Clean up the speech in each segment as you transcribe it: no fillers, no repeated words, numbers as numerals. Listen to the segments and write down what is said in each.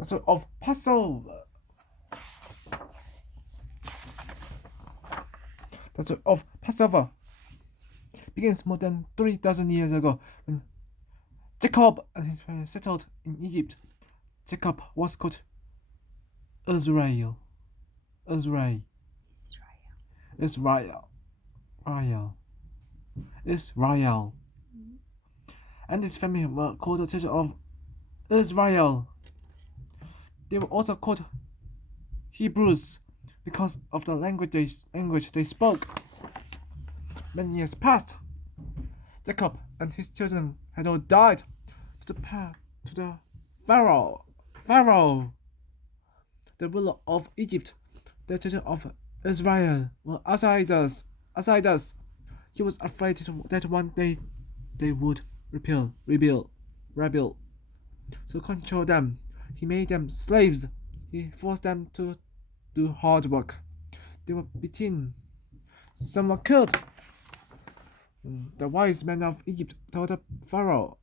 The story of Passover. The story of Passover begins more than 3,000 years ago when Jacob and his family settled in Egypt. Jacob was called Israel. Israel. Israel. Israel. Israel. And his family were called the children of Israel. They were also called Hebrews because of the language they spoke. Many years passed. Jacob and his children had all died to the Pharaoh, the ruler of Egypt. The children of Israel were outsiders. He was afraid that one day they would rebel. To control them, he made them slaves. He forced them to do hard work. They were beaten. Some were killed. The wise men of Egypt told the Pharaoh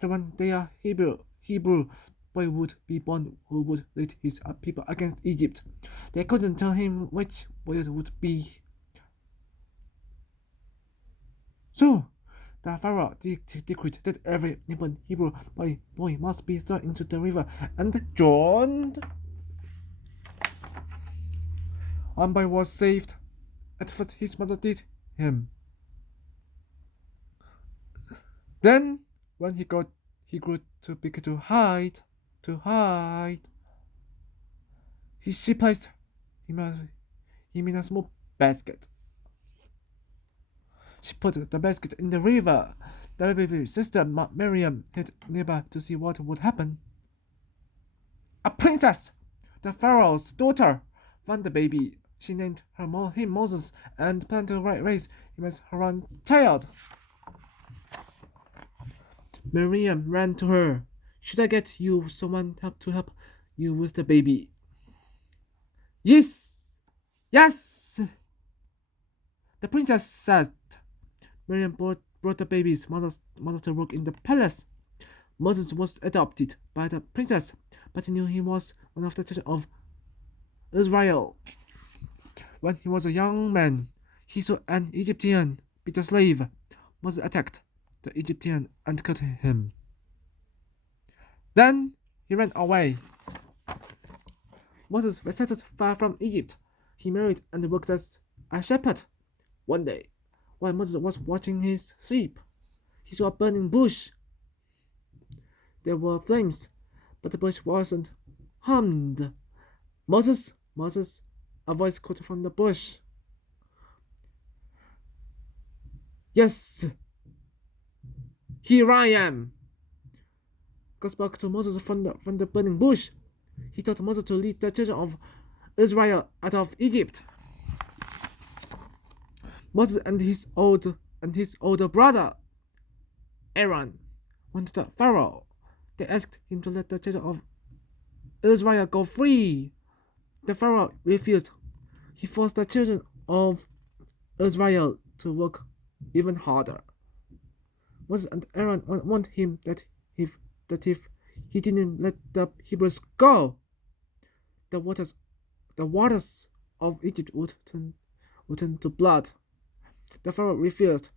that one day a Hebrew boy would be born who would lead his people against Egypt. They couldn't tell him which boy it would be. So, the Pharaoh decreed that every newborn Hebrew boy must be thrown into the river and drowned. One boy was saved. At first his mother did him. Then, when he grew too big to hide, she placed him in a small basket. She put the basket in the river. The baby sister Miriam hid nearby to see what would happen. A princess, the Pharaoh's daughter, found the baby. She named him Moses and planned to raise him as her own child. Miriam ran to her. Should I get you someone to help you with the baby? Yes! The princess said. Miriam brought the baby's mother to work in the palace. Moses was adopted by the princess, but he knew he was one of the children of Israel. When he was a young man, he saw an Egyptian beat a slave. Moses attacked the Egyptian and killed him. Then he ran away. Moses was settled far from Egypt. He married and worked as a shepherd. One day, while Moses was watching his sheep, he saw a burning bush. There were flames, but the bush wasn't harmed. Moses, a voice called from the bush. Yes, here I am. God spoke to Moses from the burning bush. He told Moses to lead the children of Israel out of Egypt. Moses and his older brother Aaron went to the Pharaoh. They asked him to let the children of Israel go free. The Pharaoh refused. He forced the children of Israel to work even harder. Moses and Aaron warned him that if he didn't let the Hebrews go, the waters of Egypt would turn to blood. The Pharaoh refused,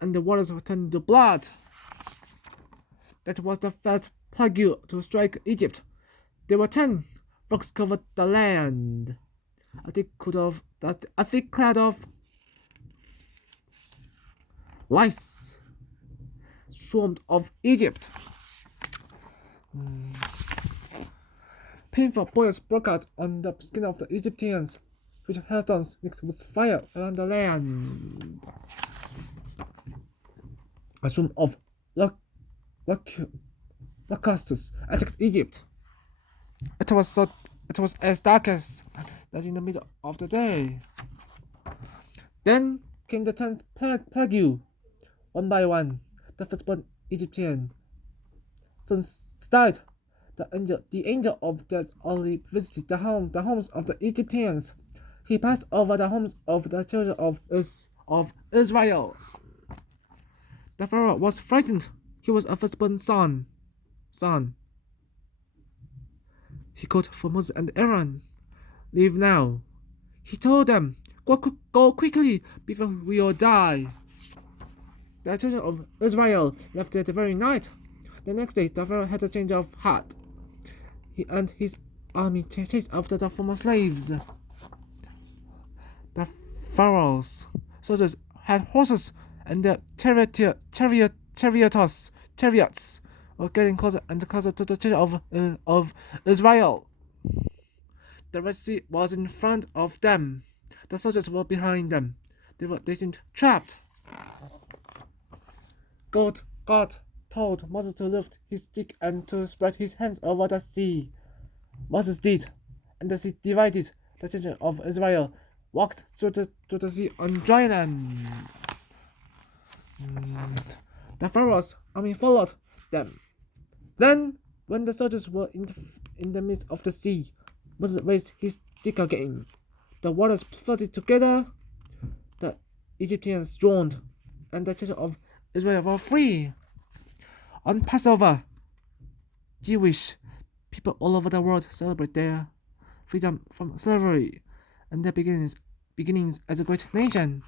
and the waters turned to blood. That was the first plague to strike Egypt. There were 10 frogs covered the land. A thick cloud of lice swarmed of Egypt. Painful boils broke out on the skin of the Egyptians, which hailstones mixed with fire around the land. A swarm of locusts attacked Egypt. It was as dark as that in the middle of the day. Then came the 10th plague. One by one, the firstborn Egyptian sons died. The angel of death only visited the homes of the Egyptians. He passed over the homes of the children of Israel. The Pharaoh was frightened. He was a firstborn son. He called for Moses and Aaron. Leave now. He told them, go quickly before we all die. The children of Israel left there the very night. The next day, the Pharaoh had a change of heart. He and his army chased after the former slaves. The Pharaoh's soldiers had horses, and their chariots were getting closer and closer to the children of Israel. The Red Sea was in front of them. The soldiers were behind them. They seemed trapped. God told Moses to lift his stick and to spread his hands over the sea. Moses did, and the sea divided. The children of Israel walked through the sea on dry land. The Pharaoh's army followed them. Then, when the soldiers were in the midst of the sea, Moses raised his stick again. The waters flooded together. The Egyptians drowned, and the children of Israel were free. On Passover, Jewish people all over the world celebrate their freedom from slavery and their beginnings as a great nation.